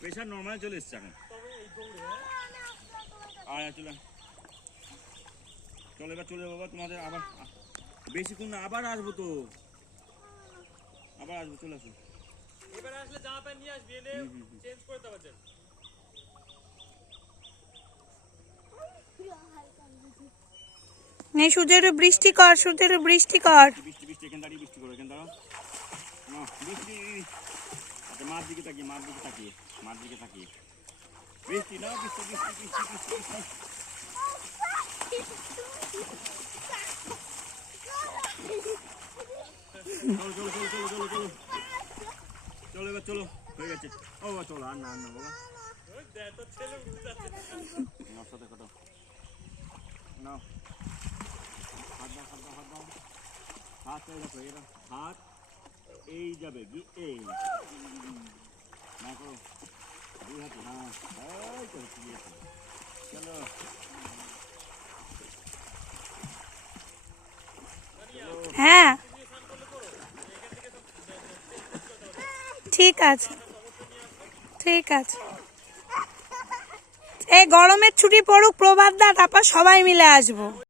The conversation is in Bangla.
প্রেশার নরমাল চলে এসছে এখন। চলে চলো এবার চলে বাবা, তোমাদের আবার বেশিক্ষণ না, আবার আসবো তো, আবার আসবো, চলে আসো। এবার আসলে জামা প্যান্ট নিয়ে আসবি, এনে চেঞ্জ করে দেওয়া যাবে। নে সুজের বৃষ্টি কর, সুজের বৃষ্টি কর। বৃষ্টি বৃষ্টি এখানে দাঁড়িয়ে বৃষ্টি করো, এখানে দাঁড়াও। বৃষ্টি আচ্ছা, মার দিকে তাকিয়ে, মার দিকে তাকিয়ে, মার দিকে তাকিয়ে বৃষ্টি না, বৃষ্টি বৃষ্টি বৃষ্টি বৃষ্টি বৃষ্টি। চলো চলো চলো চলো চলো চলো চলো এবার চলো, হয়ে গেছে। ও বাবা চলো, আর না আর না বাবা, আমার সাথে কটো নাও, হাত দাও হাত দাও হাত দাও, হাত দেখো, এরা হাত এই যাবে, এই না করো দুই হাতে, হ্যাঁ এই তো ঠিক আছে, চলো হ্যাঁ ঠিক আছে, ঠিক আছে। এই গরমের ছুটি পড়ুক প্রভাত দা, তারপর সবাই মিলে আসবো।